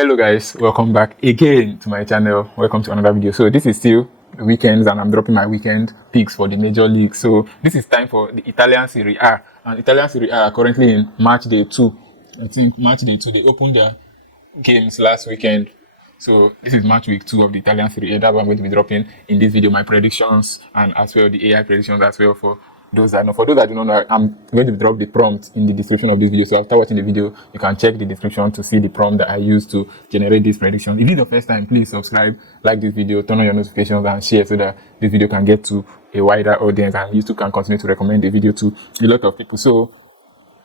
Hello guys, welcome back again to my channel. Welcome to another video. So this is still the weekends and I'm dropping my weekend picks for the major league. So this is time for the Italian Serie A, and Italian Serie A are currently in match day 2. I think match day 2, they opened their games last weekend. So this is match week 2 of the Italian Serie A. That's what I'm going to be dropping in this video, my predictions and as well the AI predictions as well for those that know. For those that do not know, I'm going to drop the prompt in the description of this video. So after watching the video, you can check the description to see the prompt that I used to generate this prediction. If it's the first time, please subscribe, like this video, turn on your notifications and share so that this video can get to a wider audience and YouTube can continue to recommend the video to a lot of people. So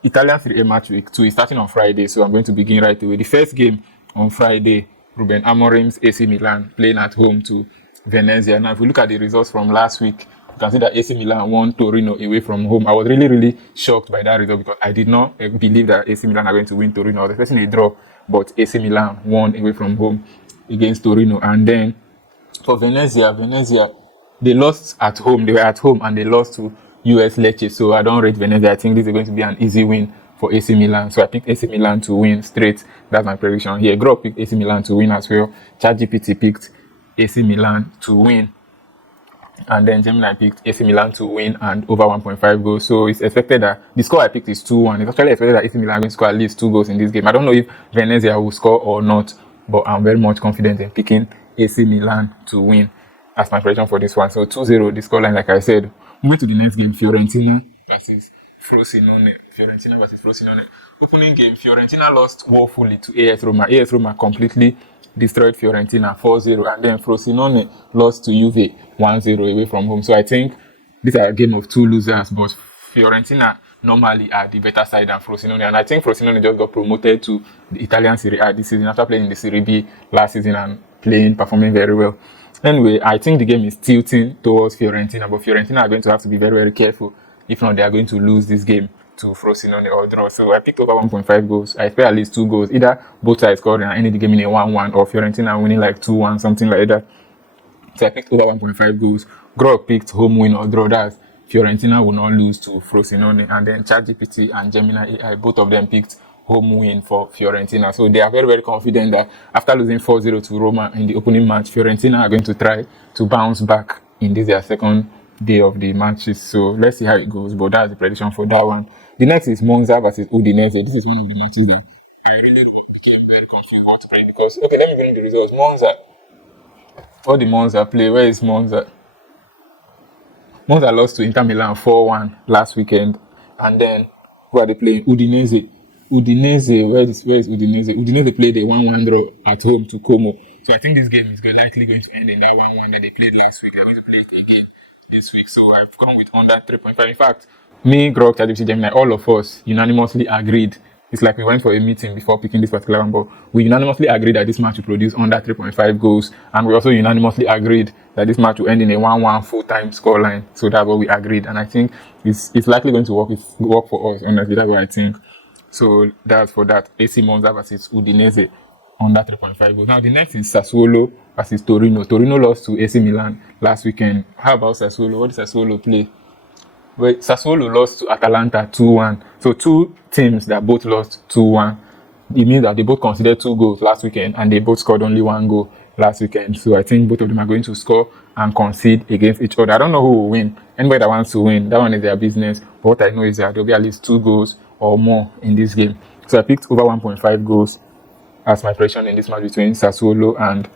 Italian Serie A match week 2 is starting on Friday, so I'm going to begin right away. The first game on Friday, Ruben Amorim's AC Milan playing at home to Venezia. Now, if we look at the results from last week, you can see that AC Milan won Torino away from home. I was really shocked by that result because I did not believe that AC Milan are going to win Torino. I was expecting a draw, but AC Milan won away from home against Torino. And then for Venezia, they lost at home. They were at home and they lost to US Lecce. So I don't rate Venezia. I think this is going to be an easy win for AC Milan. So I picked AC Milan to win straight. That's my prediction here. Grok picked AC Milan to win as well. ChatGPT picked AC Milan to win. And then Gemini picked AC Milan to win and over 1.5 goals. So it's expected that the score I picked is 2-1. It's actually expected that AC Milan will score at least 2 goals in this game. I don't know if Venezia will score or not, but I'm very much confident in picking AC Milan to win as my prediction for this one. So 2-0 the scoreline, like I said. Moving to the next game, Fiorentina versus Frosinone. Opening game, Fiorentina lost woefully to AS Roma. AS Roma completely destroyed Fiorentina 4-0, and then Frosinone lost to Juve 1-0 away from home. So I think these are a game of two losers, but Fiorentina normally are the better side than Frosinone, and I think Frosinone just got promoted to the Italian Serie A this season after playing in the Serie B last season and performing very well. Anyway, I think the game is tilting towards Fiorentina, but Fiorentina are going to have to be very careful. If not, they are going to lose this game to Frosinone or draw. So I picked over 1.5 goals. I expect at least 2 goals. Either both sides scoring and ending the game in a 1-1 or Fiorentina winning like 2-1, something like that. So I picked over 1.5 goals. Grok picked home win or draw. That's Fiorentina will not lose to Frosinone. And then ChatGPT and Gemini AI, both of them picked home win for Fiorentina. So they are very confident that after losing 4-0 to Roma in the opening match, Fiorentina are going to try to bounce back in this their second day of the matches. So let's see how it goes, but that's the prediction for that one. The next is Monza versus Udinese. This is one of the matches that I really became very confused what to play because, okay, let me bring the results. Monza, what did Monza play? Where is Monza? Monza lost to Inter Milan 4-1 last weekend, and then who are they playing? Udinese, where is Udinese? Udinese played a 1-1 draw at home to Como. So I think this game is likely going to end in that 1-1 that they played last week. They're going to play it again this week. So I've gone with under 3.5. In fact, me, Grok, ChatGPT, Gemini, all of us unanimously agreed. It's like we went for a meeting before picking this particular one, but we unanimously agreed that this match will produce under 3.5 goals. And we also unanimously agreed that this match will end in a 1-1 full-time scoreline. So that's what we agreed. And I think it's likely going to work for us, honestly. That's what I think. So that's for that. AC Monza versus Udinese under 3.5 goals. Now the next is Sassuolo versus Torino. Torino lost to AC Milan last weekend. How about Sassuolo? What did Sassuolo play? Well, Sassuolo lost to Atalanta 2-1. So two teams that both lost 2-1. It means that they both considered 2 goals last weekend and they both scored only 1 goal last weekend. So I think both of them are going to score and concede against each other. I don't know who will win. Anybody that wants to win, that one is their business. But what I know is that there will be at least 2 goals or more in this game. So I picked over 1.5 goals as my prediction in this match between Sassuolo and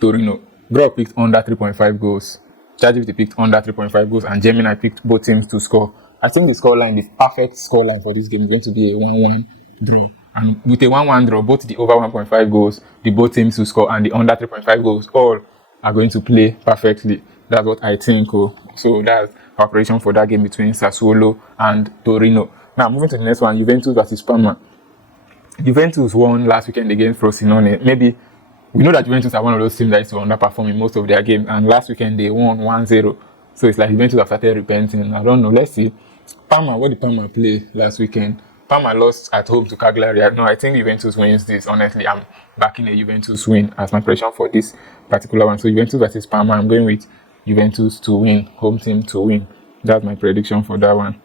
Torino. Grok picked under 3.5 goals. ChatGPT picked under 3.5 goals, and Gemini picked both teams to score. I think the scoreline, the perfect scoreline for this game is going to be a 1-1 draw. And with a 1-1 draw, both the over 1.5 goals, the both teams to score, and the under 3.5 goals, all are going to play perfectly. That's what I think. So that's our prediction for that game between Sassuolo and Torino. Now moving to the next one, Juventus versus Parma. Juventus won last weekend against Frosinone. Maybe we know that Juventus are one of those teams that is to underperform in most of their games, and last weekend they won 1-0. So it's like Juventus have started repenting. I don't know. Let's see. Parma, what did Parma play last weekend? Parma lost at home to Cagliari. No, I think Juventus wins this. Honestly, I'm backing a Juventus win as my prediction for this particular one. So Juventus versus Parma, I'm going with Juventus to win, home team to win. That's my prediction for that one.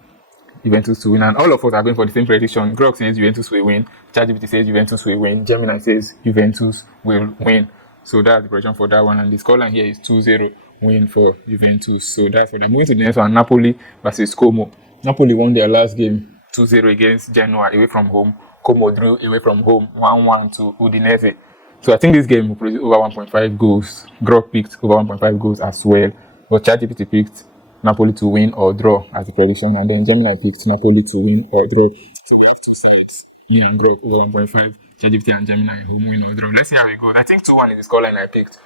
Juventus to win, and all of us are going for the same prediction. Grok says Juventus will win, ChatGPT says Juventus will win, Gemini says Juventus will win. So that's the prediction for that one, and the scoreline here is 2-0 win for Juventus. So that's for them. Moving to the next one, Napoli versus Como. Napoli won their last game 2-0 against Genoa away from home. Como drew away from home 1-1 to Udinese. So I think this game will produce over 1.5 goals. Grok picked over 1.5 goals as well, but ChatGPT picked Napoli to win or draw as a prediction, and then Gemini picked Napoli to win or draw. So we have two sides, me and Grok over 1.5, ChatGPT and Gemini home win or draw. Let's see how it goes. I think 2-1 is the scoreline I picked.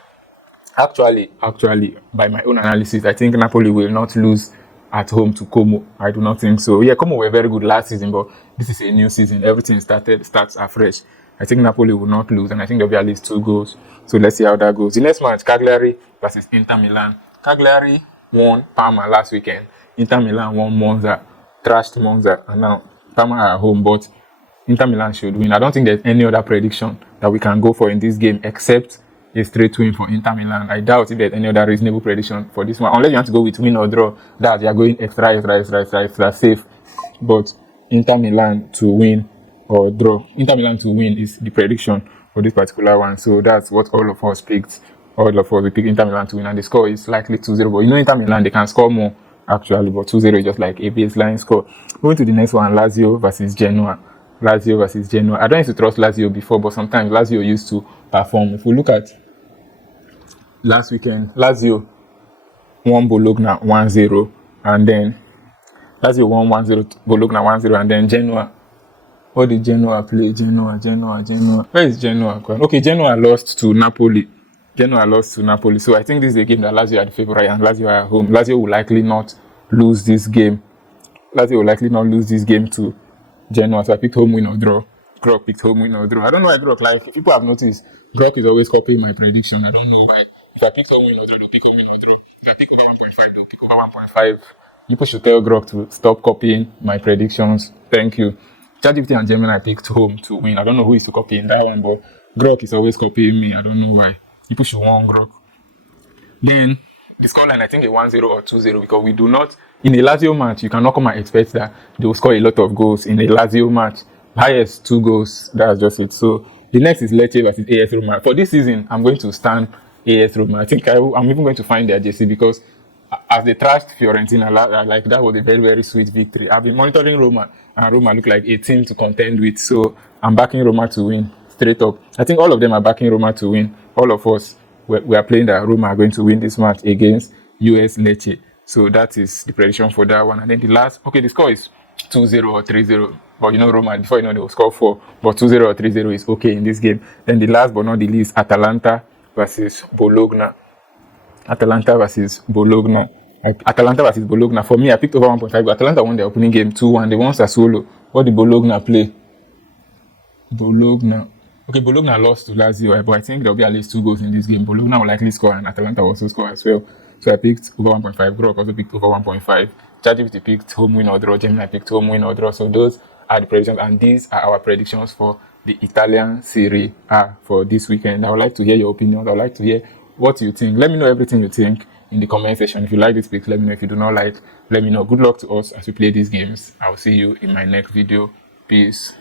Actually, by my own analysis, I think Napoli will not lose at home to Como. I do not think so. Yeah, Como were very good last season, but this is a new season. Everything starts afresh. I think Napoli will not lose, and I think there'll be at least 2 goals. So let's see how that goes. The next match, Cagliari versus Inter Milan. Cagliari won Parma last weekend. Inter Milan won Monza, trashed Monza, and now Parma are at home, but Inter Milan should win. I don't think there's any other prediction that we can go for in this game except a straight win for Inter Milan. I doubt if there's any other reasonable prediction for this one, unless you want to go with win or draw. That you are going extra safe. But Inter Milan to win or draw. Inter Milan to win is the prediction for this particular one. So that's what all of us picked. All of us, we picked Inter Milan to win, and the score is likely 2-0. But you know, Inter Milan, they can score more actually, but 2-0 is just like a baseline score. Moving to the next one, Lazio versus Genoa. Lazio versus Genoa. I don't used to trust Lazio before, but sometimes Lazio used to perform. If we look at last weekend, Lazio won Bologna 1-0, and then Lazio won 1-0, Bologna 1-0, and then Genoa. What did Genoa play? Genoa. Where is Genoa? Okay, Genoa lost to Napoli. So I think this is a game that Lazio are the favorite, and Lazio are at home. Lazio will likely not lose this game. To Genoa. So I picked home win or draw. Grok picked home win or draw. I don't know why Grok, like, if people have noticed, Grok is always copying my prediction. I don't know why. If I pick home win or draw, they'll pick home win or draw. If I pick over 1.5, they'll pick over 1.5. People should tell Grok to stop copying my predictions. Thank you. ChatGPT and Gemini picked home to win. I don't know who is to copy in that one, but Grok is always copying me. I don't know why. People should warn Grok. Then, the scoreline, I think a 1-0 or 2-0, because we do not, in a Lazio match, you cannot come and expect that they will score a lot of goals in a Lazio match. Highest 2 goals, that's just it. So, the next is Lecce versus AS Roma. For this season, I'm going to stand AS Roma. I think I'm even going to find their jersey, because as they trashed Fiorentina, like, that was a very, very sweet victory. I've been monitoring Roma, and Roma look like a team to contend with. So, I'm backing Roma to win, straight up. I think all of them are backing Roma to win. All of us, we are playing that Roma are going to win this match against US Lecce. So that is the prediction for that one. And then the score is 2-0 or 3-0. But you know, Roma, before you know, they will score 4. But 2-0 or 3-0 is okay in this game. Then the last but not the least, Atalanta versus Bologna. Atalanta versus Bologna. For me, I picked over 1.5. Atalanta won their opening game 2-1. They won Sassuolo. What did Bologna play? Bologna lost to Lazio, but I think there'll be at least 2 goals in this game. Bologna will likely score, and Atalanta will also score as well. So I picked over 1.5. Grok also picked over 1.5. ChatGPT picked home win or draw. Gemini picked home win or draw. So those are the predictions, and these are our predictions for the Italian Serie A for this weekend. I would like to hear your opinions. I would like to hear what you think. Let me know everything you think in the comment section. If you like this pick, let me know. If you do not like, let me know. Good luck to us as we play these games. I will see you in my next video. Peace.